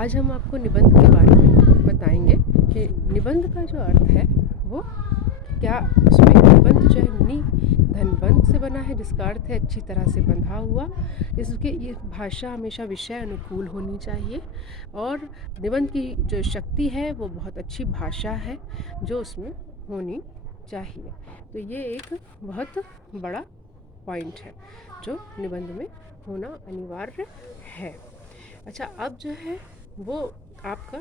आज हम आपको निबंध के बारे में बताएंगे कि निबंध का जो अर्थ है वो क्या। उसमें निबंध जो है नि धनबंध से बना है, जिसका अर्थ है अच्छी तरह से बंधा हुआ। इसके ये भाषा हमेशा विषय अनुकूल होनी चाहिए और निबंध की जो शक्ति है वो बहुत अच्छी भाषा है जो उसमें होनी चाहिए। तो ये एक बहुत बड़ा पॉइंट है जो निबंध में होना अनिवार्य है। अच्छा, अब जो है वो आपका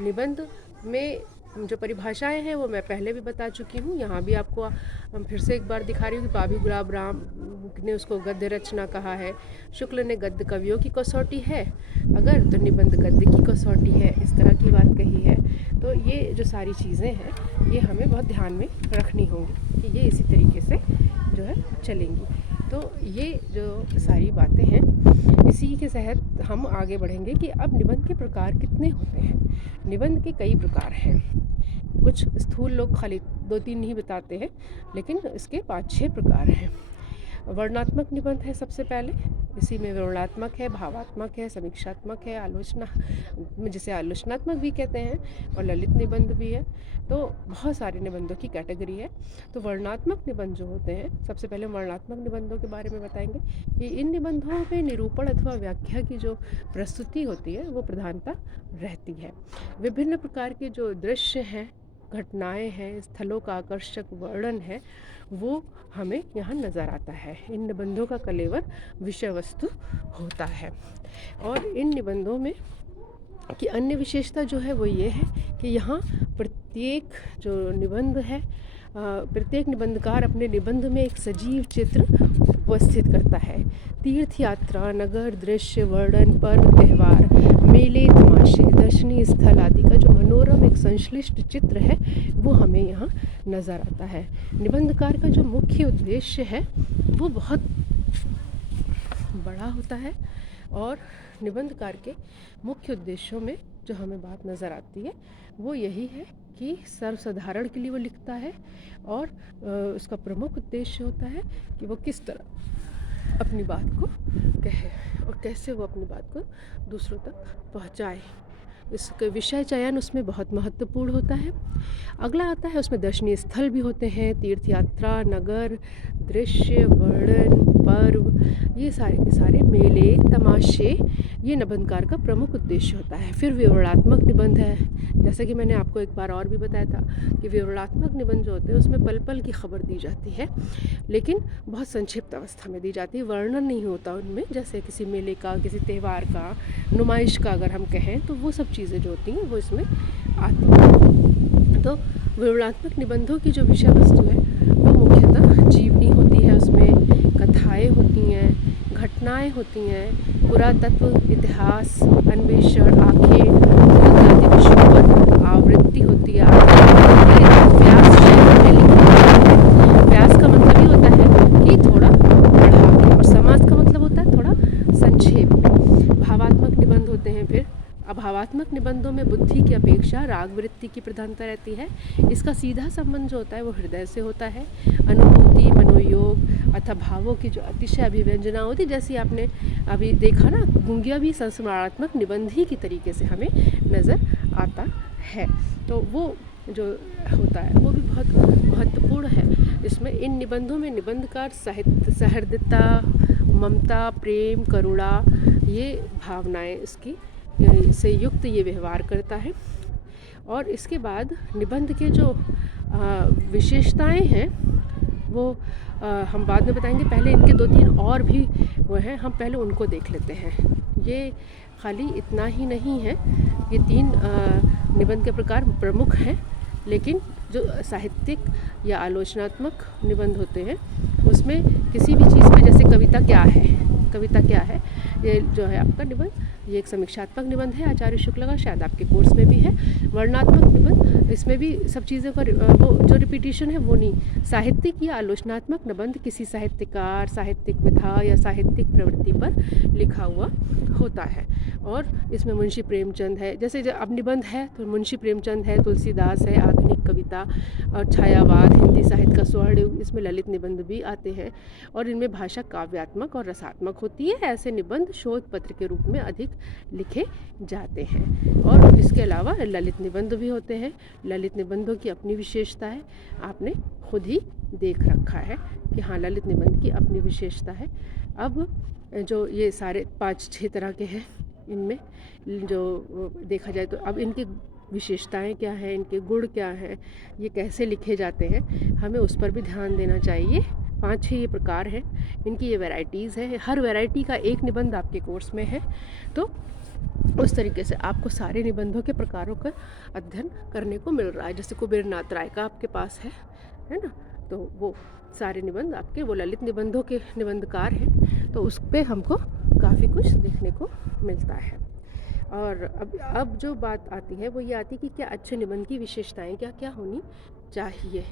निबंध में जो परिभाषाएं हैं वो मैं पहले भी बता चुकी हूँ। यहाँ भी आपको फिर से एक बार दिखा रही हूँ कि पाभी गुलाब राम ने उसको गद्य रचना कहा है। शुक्ल ने गद्य कवियों की कसौटी है अगर, तो निबंध गद्य की कसौटी है, इस तरह की बात कही है। तो ये जो सारी चीज़ें हैं ये हमें बहुत ध्यान में रखनी होंगी कि ये इसी तरीके से जो है चलेंगी। तो ये जो सारी बातें हैं इसी के तहत हम आगे बढ़ेंगे कि अब निबंध के प्रकार कितने होते हैं। निबंध के कई प्रकार हैं। कुछ स्थूल लोग खाली 2-3 ही बताते हैं, लेकिन इसके 5-6 प्रकार हैं। वर्णनात्मक निबंध है सबसे पहले। इसी में वर्णनात्मक है, भावात्मक है, समीक्षात्मक है, आलोचना जिसे आलोचनात्मक भी कहते हैं, और ललित निबंध भी है। तो बहुत सारे निबंधों की कैटेगरी है। तो वर्णनात्मक निबंध जो होते हैं, सबसे पहले वर्णनात्मक निबंधों के बारे में बताएंगे कि इन निबंधों में निरूपण अथवा व्याख्या की जो प्रस्तुति होती है वो प्रधानता रहती है। विभिन्न प्रकार के जो दृश्य हैं, घटनाएं हैं, स्थलों का आकर्षक वर्णन है, वो हमें यहाँ नज़र आता है। इन निबंधों का कलेवर विषय वस्तु होता है। और इन निबंधों में की अन्य विशेषता जो है वो ये है कि यहाँ प्रत्येक जो निबंध है, प्रत्येक निबंधकार अपने निबंध में एक सजीव चित्र उपस्थित करता है। तीर्थ यात्रा, नगर, दृश्य, वर्णन, पर्व, त्यौहार, मेले, तमाशे, दर्शनीय स्थल आदि का जो मनोरम एक संश्लिष्ट चित्र है वो हमें यहाँ नज़र आता है। निबंधकार का जो मुख्य उद्देश्य है वो बहुत बड़ा होता है और निबंधकार के मुख्य उद्देश्यों में जो हमें बात नज़र आती है वो यही है कि सर्वसाधारण के लिए वो लिखता है और उसका प्रमुख उद्देश्य होता है कि वो किस तरह अपनी बात को कहे और कैसे वो अपनी बात को दूसरों तक पहुंचाए। इसके विषय चयन उसमें बहुत महत्वपूर्ण होता है। अगला आता है, उसमें दर्शनीय स्थल भी होते हैं, तीर्थ यात्रा, नगर, दृश्य, वर्णन, पर्व, ये सारे के सारे, मेले, तमाशे, ये निबंधकार का प्रमुख उद्देश्य होता है। फिर विवरणात्मक निबंध है। जैसे कि मैंने आपको एक बार और भी बताया था कि विवरणात्मक निबंध जो होते हैं उसमें पल पल की खबर दी जाती है, लेकिन बहुत संक्षिप्त अवस्था में दी जाती है, वर्णन नहीं होता उनमें। जैसे किसी मेले का, किसी त्यौहार का, नुमाइश का अगर हम कहें तो वो सब चीज़ें जो होती हैं वो इसमें आती हैं। तो विवरणात्मक निबंधों की जो विषय वस्तु है वो मुख्यतः जीवनी होती है, उसमें कथाएँ होती हैं, घटनाएँ होती हैं, पुरातत्व, इतिहास, अन्वेषण, आखेट, इत्यादि विषयों पर आवृत्ति होती है। व्यास शैली में लिखा जाता है। व्यास का मतलब ये होता है कि थोड़ा बढ़ा के, और समास का मतलब होता है थोड़ा संक्षेप में। भावात्मक निबंध होते हैं। फिर अभावात्मक निबंधों में बुद्धि की अपेक्षा राग वृत्ति की प्रधानता रहती है। इसका सीधा संबंध जो होता है वो हृदय से होता है। अनुभूति, मनोयोग अथवा भावों की जो अतिशय अभिव्यंजना होती है, जैसे आपने अभी देखा ना, गुंगिया भी संस्मरणात्मक निबंध ही की तरीके से हमें नज़र आता है। तो वो जो होता है वो भी बहुत महत्वपूर्ण है। इसमें इन निबंधों में निबंधकार साहित्य, सहृदयता, ममता, प्रेम, करुणा, ये भावनाएं इसकी से युक्त ये व्यवहार करता है। और इसके बाद निबंध के जो विशेषताएं हैं वो हम बाद में बताएंगे। पहले इनके 2-3 और भी वो हैं, हम पहले उनको देख लेते हैं। ये खाली इतना ही नहीं है, ये 3 निबंध के प्रकार प्रमुख हैं, लेकिन जो साहित्यिक या आलोचनात्मक निबंध होते हैं उसमें किसी भी चीज़ में, जैसे कविता क्या है, कविता क्या है, ये जो है आपका निबंध, ये एक समीक्षात्मक निबंध है आचार्य शुक्ल का, शायद आपके कोर्स में भी है। वर्णनात्मक निबंध, इसमें भी सब चीज़ों का वो जो रिपीटिशन है वो नहीं। साहित्यिक या आलोचनात्मक निबंध किसी साहित्यकार, साहित्यिक विधा या साहित्यिक प्रवृत्ति पर लिखा हुआ होता है। और इसमें मुंशी प्रेमचंद है, जैसे अब निबंध है तो मुंशी प्रेमचंद है, तुलसीदास है, आधुनिक कविता और छायावाद, हिंदी साहित्य का स्वर्ण युग, इसमें ललित निबंध भी आते हैं। और इनमें भाषा काव्यात्मक और रसात्मक होती है। ऐसे निबंध शोध पत्र के रूप में अधिक लिखे जाते हैं। और इसके अलावा ललित निबंध भी होते हैं। ललित निबंधों की अपनी विशेषता है, आपने खुद ही देख रखा है कि हाँ, ललित निबंध की अपनी विशेषता है। अब जो ये सारे 5-6 तरह के हैं, इनमें जो देखा जाए तो अब इनकी विशेषताएं क्या हैं, इनके गुण क्या हैं, ये कैसे लिखे जाते हैं, हमें उस पर भी ध्यान देना चाहिए। 5-6 ये प्रकार हैं, इनकी ये वैरायटीज़ हैं। हर वैरायटी का एक निबंध आपके कोर्स में है, तो उस तरीके से आपको सारे निबंधों के प्रकारों का अध्ययन करने को मिल रहा है। जैसे कुबेरनाथ राय का आपके पास है ना, तो वो सारे निबंध आपके वो ललित निबंधों के निबंधकार हैं, तो उस पर हमको काफ़ी कुछ देखने को मिलता है। और अब जो बात आती है वो ये आती है कि क्या अच्छे निबंध की विशेषताएं क्या क्या होनी चाहिए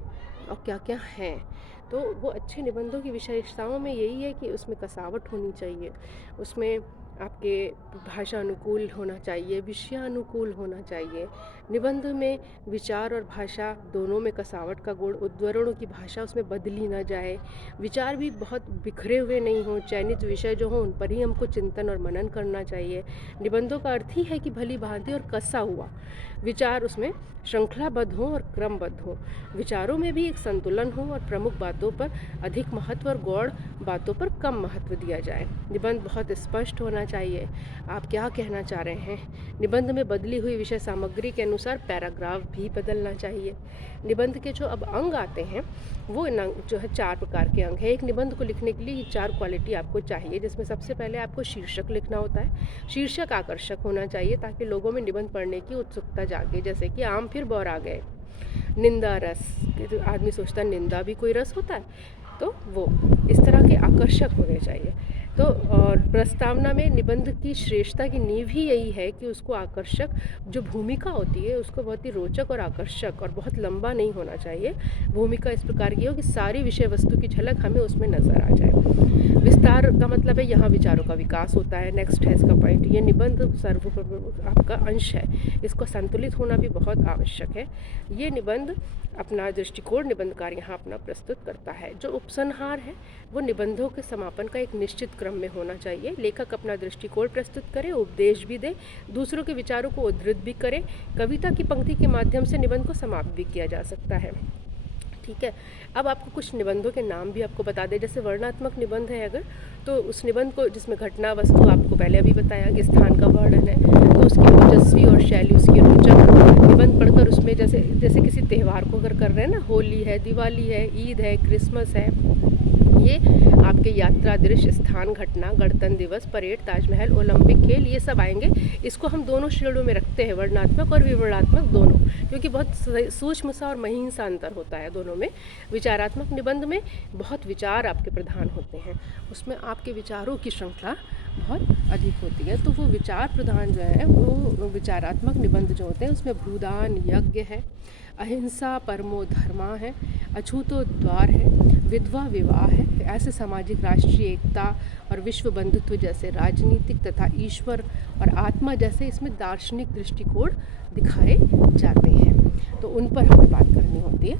और क्या क्या हैं। तो वो अच्छे निबंधों की विशेषताओं में यही है कि उसमें कसावट होनी चाहिए, उसमें आपके भाषा अनुकूल होना चाहिए, विषयानुकूल होना चाहिए। निबंध में विचार और भाषा दोनों में कसावट का गुण, उद्धरणों की भाषा उसमें बदली ना जाए, विचार भी बहुत बिखरे हुए नहीं हों, चयनित विषय जो हों उन पर ही हमको चिंतन और मनन करना चाहिए। निबंधों का अर्थ ही है कि भली भांति और कसा हुआ विचार उसमें श्रृंखलाबद्ध हो और क्रमबद्ध हो, विचारों में भी एक संतुलन हो और प्रमुख बातों पर अधिक महत्व और गौण बातों पर कम महत्व दिया जाए। निबंध बहुत स्पष्ट होना चाहिए, आप क्या कहना चाह रहे हैं। निबंध में बदली हुई विषय सामग्री के अनुसार पैराग्राफ भी बदलना चाहिए। निबंध के जो अब अंग आते हैं वो जो है 4 प्रकार के अंग है। एक निबंध को लिखने के लिए ये 4 क्वालिटी आपको चाहिए, जिसमें सबसे पहले आपको शीर्षक लिखना होता है। शीर्षक आकर्षक होना चाहिए ताकि लोगों में निबंध पढ़ने की उत्सुकता जागे। जैसे कि आम फिर बौर आ गए, निंदा रस, तो आदमी सोचता है निंदा भी कोई रस होता है, तो वो इस तरह के आकर्षक होने चाहिए। तो और प्रस्तावना में निबंध की श्रेष्ठता की नींव ही यही है कि उसको आकर्षक जो भूमिका होती है उसको बहुत ही रोचक और आकर्षक और बहुत लंबा नहीं होना चाहिए। भूमिका इस प्रकार की हो कि सारी विषय वस्तु की झलक हमें उसमें नज़र आ जाए। विस्तार का मतलब है यहाँ विचारों का विकास होता है। नेक्स्ट है इसका पॉइंट, ये निबंध सर्वप्रमुख आपका अंश है, इसको संतुलित होना भी बहुत आवश्यक है। ये निबंध अपना दृष्टिकोण निबंधकार यहाँ अपना प्रस्तुत करता है। जो उपसंहार है वो निबंधों के समापन का एक निश्चित क्रम में होना चाहिए। लेखक अपना दृष्टिकोण प्रस्तुत करे, उपदेश भी दे, दूसरों के विचारों को उद्धृत भी करे। कविता की पंक्ति के माध्यम से निबंध को समाप्त भी किया जा सकता है। ठीक है, अब आपको कुछ निबंधों के नाम भी आपको बता दें। जैसे वर्णनात्मक निबंध है अगर, तो उस निबंध को जिसमें घटना वस्तु आपको पहले अभी बताया कि स्थान का वर्णन है, तो उसकी ओजस्वी और शैली उसकी रोचक निबंध पढ़कर उसमें जैसे किसी त्यौहार को अगर कर रहे हैं ना, होली है, दिवाली है, ईद है, क्रिसमस है, ये आपके यात्रा, दृश्य, स्थान, घटना, गणतंत्र दिवस, परेड, ताजमहल, ओलंपिक खेल, ये सब आएंगे। इसको हम दोनों श्रेणियों में रखते हैं, वर्णनात्मक और विवरणात्मक दोनों, क्योंकि बहुत सूक्ष्म सा और महीन सा अंतर होता है दोनों में। विचारात्मक निबंध में बहुत विचार आपके प्रधान होते हैं, उसमें आपके विचारों की श्रृंखला बहुत अधिक होती है। तो वो विचार प्रधान जो है वो विचारात्मक निबंध जो होते हैं उसमें भूदान यज्ञ है, अहिंसा परमो धर्मा है, अछूतो द्वार है, विधवा विवाह है। ऐसे सामाजिक राष्ट्रीय एकता और विश्व बंधुत्व जैसे राजनीतिक तथा ईश्वर और आत्मा जैसे इसमें दार्शनिक दृष्टिकोण दिखाए जाते हैं, तो उन पर हमें बात करनी होती है।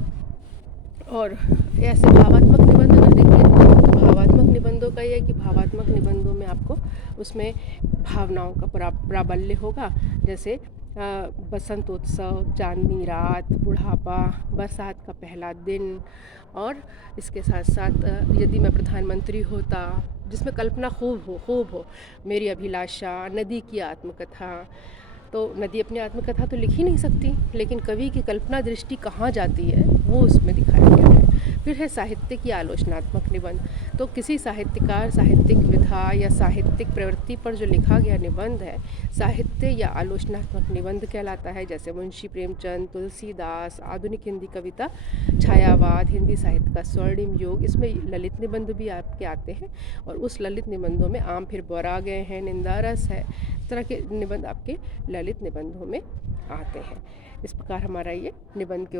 और ऐसे भावात्मक निबंध अगर देखिए तो भावात्मक निबंधों का ये है कि भावात्मक निबंधों में आपको उसमें भावनाओं का प्राबल्य होगा। जैसे बसंतोत्सव, चांदनी रात, बुढ़ापा, बरसात का पहला दिन, और इसके साथ साथ यदि मैं प्रधानमंत्री होता, जिसमें कल्पना खूब हो, मेरी अभिलाषा, नदी की आत्मकथा। तो नदी अपनी आत्मकथा तो लिख ही नहीं सकती, लेकिन कवि की कल्पना दृष्टि कहाँ जाती है वो उसमें दिखाया गया है। फिर है साहित्यिक या आलोचनात्मक निबंध। तो किसी साहित्यकार, साहित्यिक विधा या साहित्यिक प्रवृत्ति पर जो लिखा गया निबंध है साहित्य या आलोचनात्मक निबंध कहलाता है। जैसे मुंशी प्रेमचंद, तुलसीदास, आधुनिक हिंदी कविता, छायावाद, हिंदी साहित्य का स्वर्णिम युग, इसमें ललित निबंध भी आपके आते हैं। और उस ललित निबंधों में आम फिर बौर आ गए हैं, निंदा रस है, इस तरह के निबंध आपके ललित निबंधों में आते हैं। इस प्रकार हमारा ये निबंध के